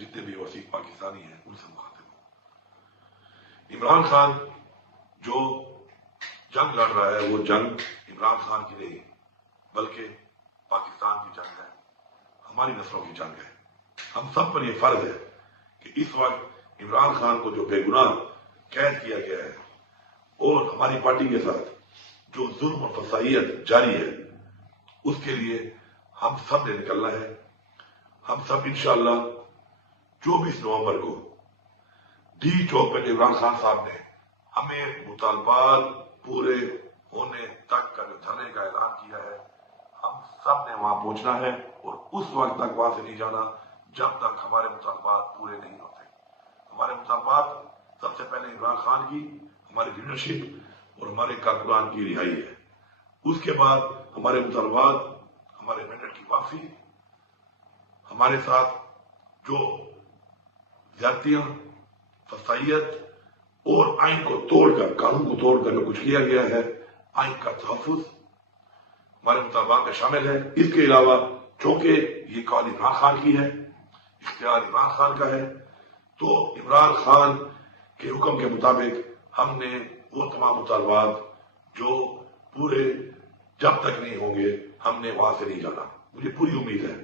जितने भी वसी पाकिस्तानी हैं उनसे मुखातिब हूं। इमरान खान जो जंग लड़ रहा है वो जंग इमरान खान की नहीं बल्कि पाकिस्तान की जंग है, हमारी नस्लों की जंग है। हम सब पर यह फर्ज है कि इस वक्त इमरान खान को जो बेगुनाह कैद किया गया है और हमारी पार्टी के साथ जो जुल्म और फसाइयत जारी है उसके लिए हम सब ने निकलना है। हम सब इंशाअल्लाह 24 नवंबर को डी चौक पर इमरान खान साहब ने हमें मुतालबात पूरे होने तक का जो धरने का ऐलान किया है, हम सब ने वहां पहुंचना है और उस वक्त तक वहां से नहीं जाना जब तक हमारे मुतालबात पूरे नहीं होते। हमारे मुतालबात सबसे पहले इमरान खान की, हमारी लीडरशिप और हमारे कारकुनान की रिहाई है। उसके बाद हमारे मुतालबात, हमारे मेंडेट की वापसी, हमारे साथ जो ज्यादतियां, फसाइयत और आइन को तोड़कर, कानून को तोड़कर जो कुछ किया गया है, आइन का तहफ्फुज हमारे मुतालबात में शामिल है। इसके अलावा चूंकि ये कॉल इमरान खान की है, इख्तियार इमरान खान का है, तो इमरान खान के हुक्म के मुताबिक हमने वो तमाम मुतालबात जो पूरे जब तक नहीं होंगे हमने वहां से नहीं जाना। मुझे पूरी उम्मीद है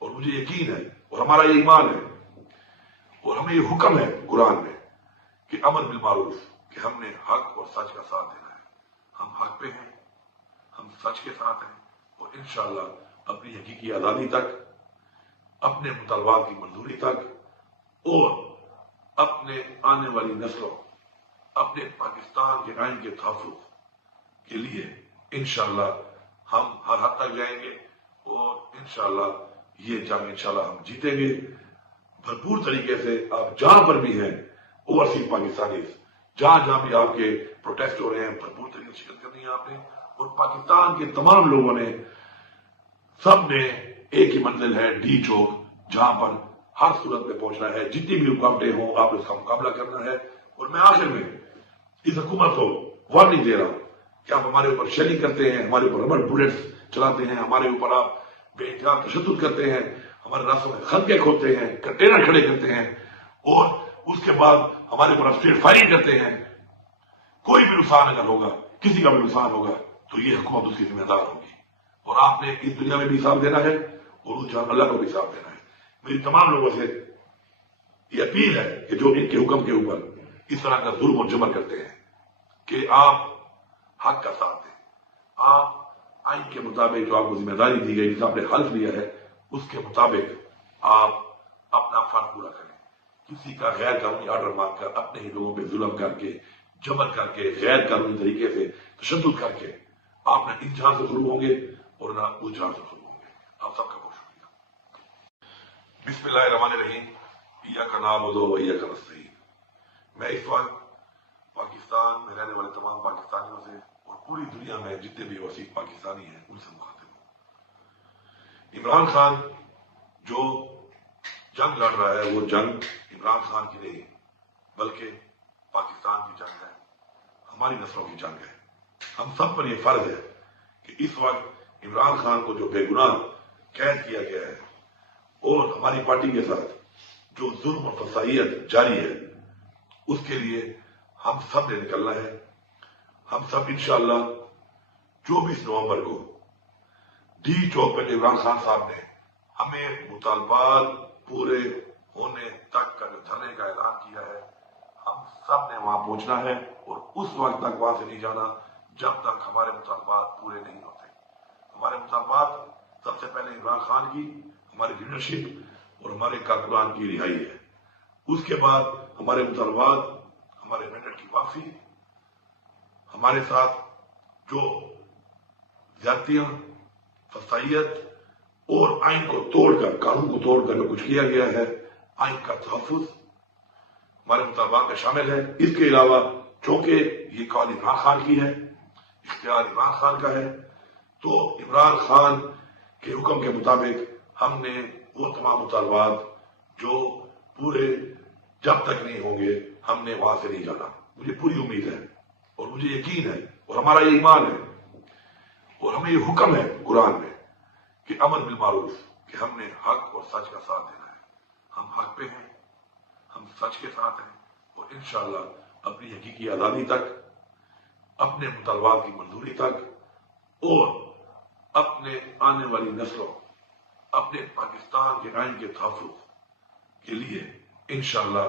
और मुझे यकीन है और हमारा ये ईमान है और हमें ये हुक्म है कुरान में कि अमर बिल मारूफ, कि हमने हक और सच का साथ देना है। हम हक पे हैं, हम सच के साथ हैं और इंशाअल्लाह अपनी हकीकी आजादी तक, अपने मुतालबात की मंजूरी तक और अपने आने वाली नस्लों, अपने पाकिस्तान के आइन के तहफ्फुज के लिए इंशाअल्लाह हम हर हद तक जाएंगे और इंशाअल्लाह ये जंग इंशाअल्लाह हम जीतेंगे भरपूर तरीके से। आप जहां पर भी हैं ओवरसीज पाकिस्तानी, जहां जहां भी आपके प्रोटेस्ट हो रहे हैं, भरपूर तरीके से शिरकत करनी है आपने। और पाकिस्तान के तमाम लोगों ने, सब ने एक ही मंजिल है डी चौक, जहां पर हर सूरत में पहुंचना है। जितनी भी रुकावटें हों आप इसका मुकाबला करना है। और मैं आखिर में इस हुकूमत को वार्निंग दे रहा हूं कि आप हमारे ऊपर शेलिंग करते हैं, हमारे ऊपर रबर बुलेट्स चलाते हैं, हमारे ऊपर आप बेइंतहा तशद्दुद करते हैं, हमारे रास्तों में खंदके खोदते हैं, कंटेनर खड़े करते हैं और उसके बाद हमारे ऊपर स्ट्रेट फायरिंग करते हैं। कोई भी नुकसान अगर होगा, किसी का भी नुकसान होगा तो ये हुकूमत उसकी जिम्मेदार होगी और आपने इस दुनिया में भी हिसाब देना है और उस जहां अल्लाह को भी हिसाब देना है। मेरी तमाम लोगों से ये अपील है कि जो इनके हुक्म के ऊपर इस तरह का जुल्म और जबर करते हैं कि आप हक का साथ दें, आप आइन के मुताबिक जो आपको जिम्मेदारी दी गई, जिसे आपने हल्फ लिया है, उसके मुताबिक आप अपना फर्ज पूरा करें। किसी का गैर कानूनी ऑर्डर मांगकर, अपने ही लोगों पर जुल्म करके, जबर करके, गैर कानूनी तरीके से तशद्दुद करके आप न इस जहां से शुरू होंगे और न उस जहां से शुरू होंगे। आप सबका बहुत शुक्रिया। बिस्मिल्लाहिर्रहमानिर्रहीम, इय्याका नअबुदु व इय्याका नस्तईन। मैं इस वक्त पाकिस्तान में रहने वाले तमाम पाकिस्तानियों से और पूरी दुनिया में जितने भी वसी पाकिस्तानी हैं उनसे मुखातिब हूं। इमरान खान जो जंग लड़ रहा है वो जंग इमरान खान की नहीं बल्कि पाकिस्तान की जंग है, हमारी नस्लों की जंग है। हम सब पर यह फर्ज है कि इस वक्त इमरान खान को जो बेगुनाह कैद किया गया है और हमारी पार्टी के साथ जो जुल्म और फसाइयत जारी है उसके लिए हम सब ने निकलना है। हम सब इंशाअल्लाह 24 नवंबर को डी चौक पर इमरान खान साहब ने हमें मुतालबात पूरे होने तक का जो धरने का ऐलान किया है, हम सब ने वहां पहुंचना है और उस वक्त तक वहां से नहीं जाना जब तक हमारे मुतालबात पूरे नहीं होते। हमारे मुतालबात सबसे पहले इमरान खान की, हमारी लीडरशिप और हमारे कारकुनान की रिहाई है। उसके बाद हमारे मुतालबात, हमारे मेंडेट की वापसी, हमारे साथ जो ज्यादतियां, फसाइयत और आइन को तोड़कर, कानून को तोड़कर जो कुछ किया गया है, आइन का तहफ्फुज हमारे मुतालबात में शामिल है। इसके अलावा चूंकि ये कॉल इमरान खान की है, इख्तियार इमरान खान का है, तो इमरान खान के हुक्म के मुताबिक हमने वो तमाम मुतालबात जो पूरे जब तक नहीं होंगे हमने वहां से नहीं जाना। मुझे पूरी उम्मीद है और मुझे यकीन है और हमारा ये ईमान है और हमें ये हुक्म है कुरान में कि अमर बिल मारूफ, कि हमने हक और सच का साथ देना है। ہم حق پہ ہیں، ہم سچ کے ساتھ ہیں، اور انشاءاللہ اپنی حقیقی آزادی تک، اپنے مطالبات کی منظوری تک، اور اپنے آنے والی نسلوں، اپنے پاکستان کے آئین کے تحفظ کے لیے انشاءاللہ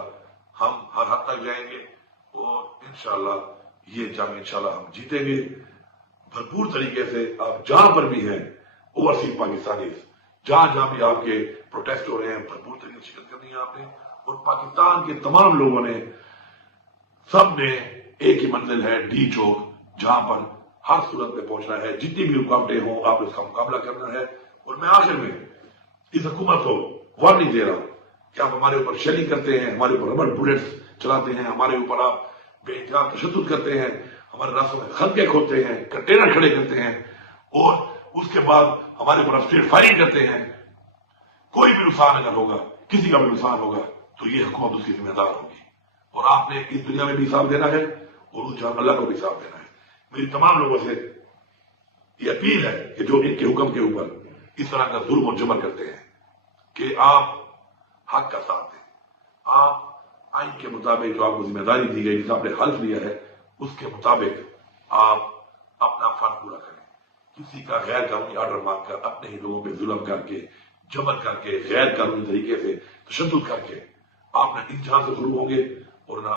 ہم ہر حد تک جائیں گے، اور انشاءاللہ یہ جنگ انشاءاللہ ہم جیتیں گے بھرپور طریقے سے۔ آپ جہاں پر بھی ہیں اوورسیز پاکستانی، جہاں جہاں بھی آپ کے پروٹیسٹ ہو رہے ہیں، بھرپور طریقے سے شرکت کرنی ہے آپ نے، اور پاکستان کے تمام لوگوں نے، سب نے ایک ہی منزل ہے، ڈی چوک، جہاں پر ہر صورت میں پہنچنا ہے، جتنی بھی رکاوٹیں ہوں آپ اس کا مقابلہ کرنا ہے۔ اور میں آخر میں اس حکومت کو وارننگ دے رہا ہوں کہ آپ ہمارے اوپر شیلنگ کرتے ہیں، ہمارے اوپر ربڑ بلیٹس چلاتے ہیں، ہمارے اوپر آپ بے انتہا تشدد کرتے ہیں، ہمارے راستوں میں خندقیں کھودتے ہیں، کنٹینر کھڑے کرتے ہیں، اور اس کے بعد ہمارے اوپر اسٹریٹ فائرنگ کرتے ہیں۔ کوئی بھی نقصان اگر ہوگا، کسی کا بھی نقصان ہوگا، تو یہ حکومت اس کی ذمہ دار ہوگی، اور آپ نے اس دنیا میں بھی حساب دینا ہے اور اس جہاں اللہ کو بھی حساب دینا ہے۔ میری تمام لوگوں سے یہ اپیل ہے کہ جو ان کے حکم کے اوپر اس طرح کا ظلم و جبر کرتے ہیں، کہ آپ حق کا ساتھ دیں، آپ آئین کے مطابق جو آپ کو ذمہ داری دی گئی، جس آپ نے حلف لیا ہے، اس کے مطابق آپ اپنا فرض پورا کریں۔ کسی کا غیر قانونی آرڈر مان کر، اپنے ہی لوگوں پہ ظلم کر کے، جبر کر کے، غیر قانونی طریقے سے تشدد کر کے آپ نہ ان جہاں سے ظلم ہوں گے اور نہ